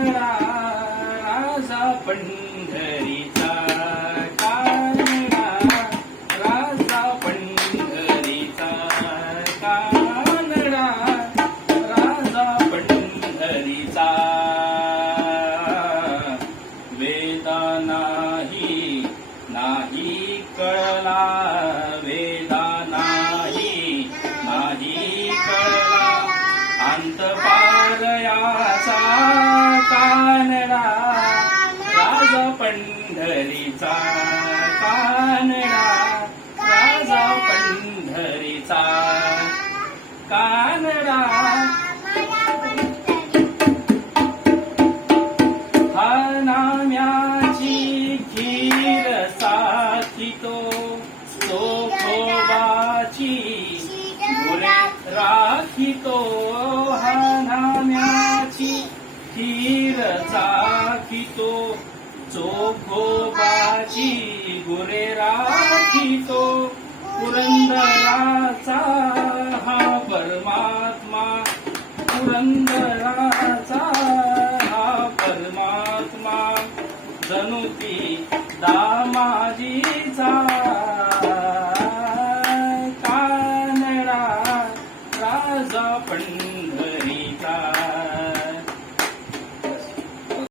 कानडा राजा पंढरीचा कानडा राजा पंढरीचा कानडा राजा पंढरीचा वेदा नाही कळला वेदा नाही कळला अंत पारयाचा कानडा राजा पंढरीचा कानडा राजा पंढरीचा कानडा हा नाम्याची खीर साथितो चोखोबाची गुरे राखितो हा नाम्याची खीर चाखितो चोखोबाची गुरे राखितो